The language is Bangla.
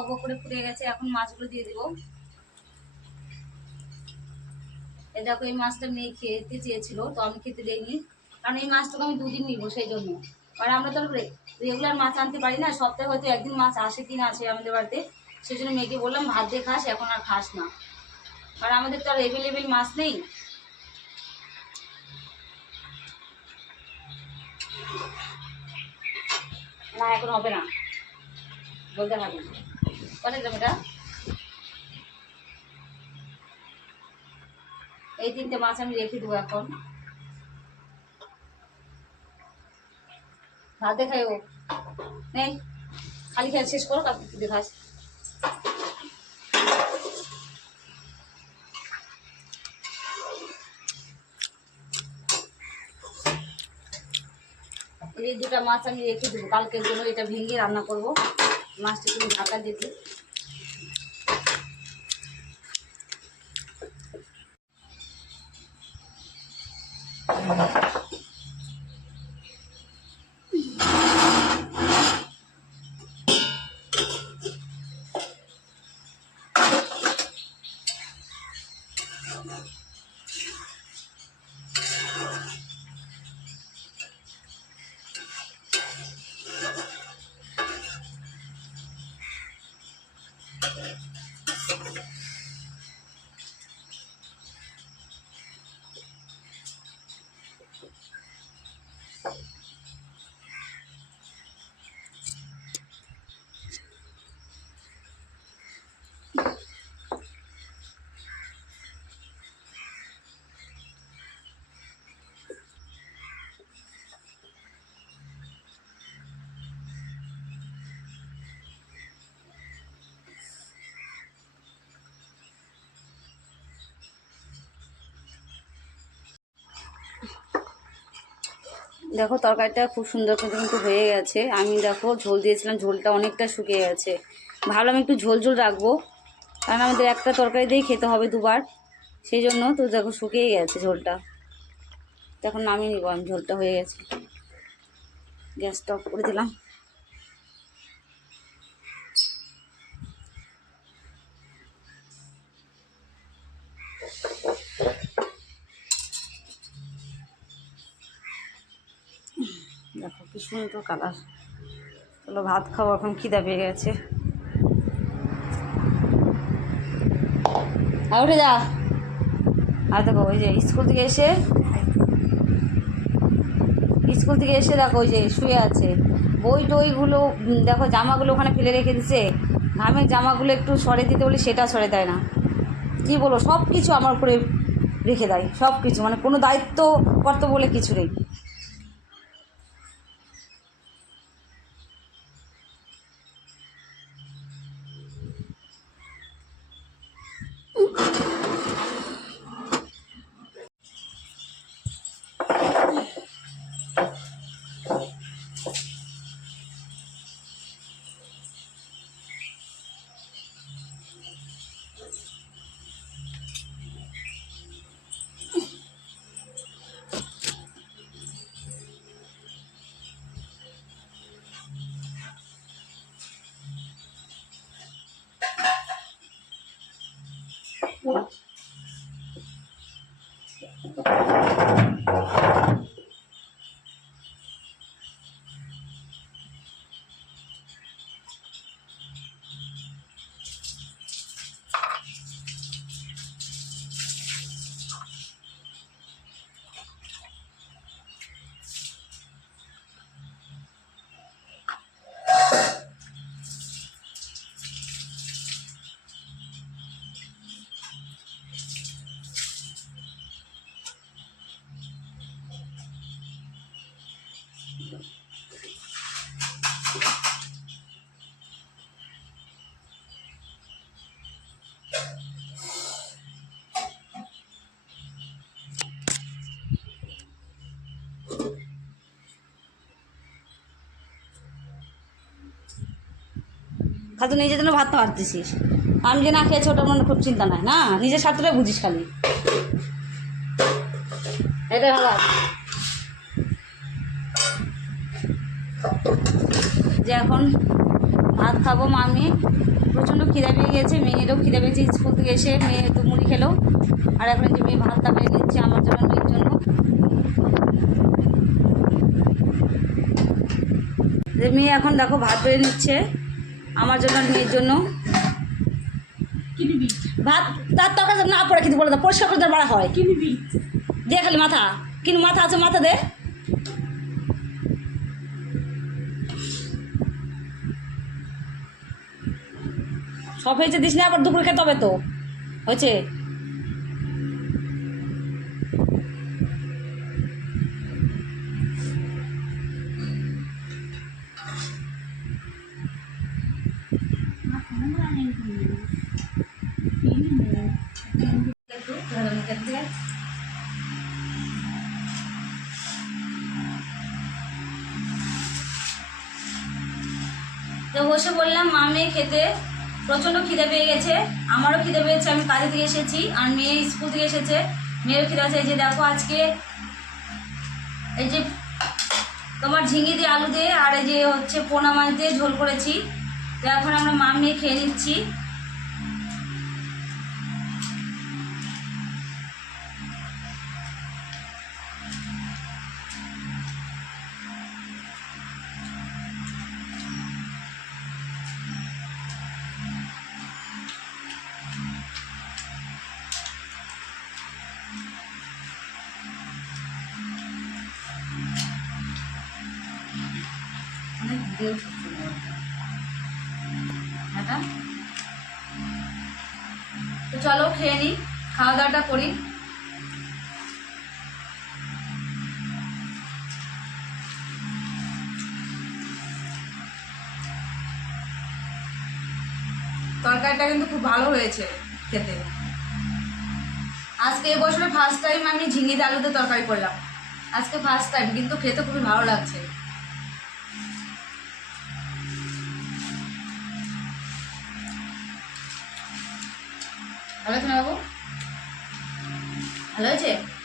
বক বক করে ফুটে গেছে। এখন মাছগুলো দিয়ে দেবো। এই দেখো, এই মাছটা মেয়ে খেতে চেয়েছিল, তো আমি খেতে দেইনি, কারণ এই মাছটাকে আমি 2 দিন নিবো, সেই জন্য। কারণ আমরা তো রেগুলার মাছ আনতে পারি না, সপ্তাহে হয়তো একদিন মাছ আসে কিনা আসে আমাদের বাড়িতে। সেই জন্য মেয়েকে বললাম ভাত দিয়ে খাস, এখন আর খাস না, কারণ আমাদের তো আর অ্যাভেলেবেল মাছ নেই। না, এখন হবে না, বলতে হবে না। কত দিলাম এটা? এই 3টে মাছ আমি রেখে দেবো এখন। ভাত দেখাই ও নেই, খালি খেয়ে শেষ করো, তারপর দেখাস। এই 2টা মাছ আমি রেখে দেবো কালকের জন্য, এটা ভেঙে রান্না করবো। মাছটা তুমি ঢাকা দিবি। দেখো, তরকারিটা খুব সুন্দর করে কিন্তু হয়ে গেছে। আমি দেখো ঝোল দিয়েছিলাম, ঝোলটা অনেকটা শুকিয়ে গেছে। ভাবলাম একটু ঝোল ঝোল রাখবো, কারণ আমাদের একটা তরকারি দিয়েই খেতে হবে 2বার, সেই জন্য। তো দেখো শুকিয়ে গেছে ঝোলটা, তখন নামিয়ে নিব আমি। ঝোলটা হয়ে গেছে, গ্যাসটা অফ করে দিলাম। দেখো কি সুন্দর কালার। চলো ভাত খাবো, এখন খিদা পেয়ে গেছে। আর উঠে যা। আর দেখো ওই যে স্কুল থেকে এসে দেখো ওই যে শুয়ে আছে। বই টইগুলো দেখো, জামাগুলো ওখানে ফেলে রেখে দিছে। ঘামের জামাগুলো একটু সরে দিতে বলি, সেটা সরে দেয় না। কী বলো, সব কিছু আমার উপরে রেখে দেয়, সব কিছু, মানে কোনো দায়িত্ব কর্তব্য বলে কিছু নেই। খালি নিজের জন্য ভাত পারতেছিস, আমি যে না খেয়েছি ওটার মনে খুব চিন্তা নাই না, নিজের স্বার্থটাই বুঝিস খালি। এটাই ভালো যে এখন ভাত খাবো মামি, প্রচণ্ড খিদে পেয়ে গেছে, মেয়েরও খিদে পেয়েছে, স্কুল থেকে এসে মেয়ে তো মুড়ি খেলো। আর এখন যে মেয়ে ভাতটা বেড়ে নিচ্ছে আমার জন্য, মেয়ের জন্য। যে মেয়ে এখন দেখো ভাত বেড়ে নিচ্ছে আমার জন্য আর মেয়ের জন্য। ভাত তার তরকারি না পড়ে কিন্তু বলে দাও, পরিষ্কার করে বাড়া হয় দিয়ে খালি মাথা, কিন্তু মাথা আছে, মাথা দে। সব হয়েছে দিস না, আবার দুপুরে খেতে হবে তো, হয়েছে। তো বসে বললাম মা মেয়ে খেতে, প্রচণ্ড খিদে পেয়ে গেছে, আমারও খিদে পেয়েছে, আমি কাজে থেকে এসেছি, আর মেয়ে স্কুল থেকে এসেছে, মেয়েরও খিদে আছে। এই যে দেখো আজকে এই যে তোমার ঝিঙে দিয়ে আলু দিয়ে আর এই যে হচ্ছে পোনা মাছ দিয়ে ঝোল করেছি। তো এখন আমরা মা মেয়ে খেয়ে নিচ্ছি। তো চলো খেয়ে নিই, খাওয়া দাওয়াটা করি। তরকারিটা কিন্তু খুব ভালো হয়েছে খেতে। আজকে এবছরে ফার্স্ট টাইম আমি ঝিঙে দিয়ে আলুতে তরকারি করলাম, আজকে ফার্স্ট টাইম, কিন্তু খেতে খুবই ভালো লাগছে। ভালো আছে না বাবু? ভালো হয়েছে?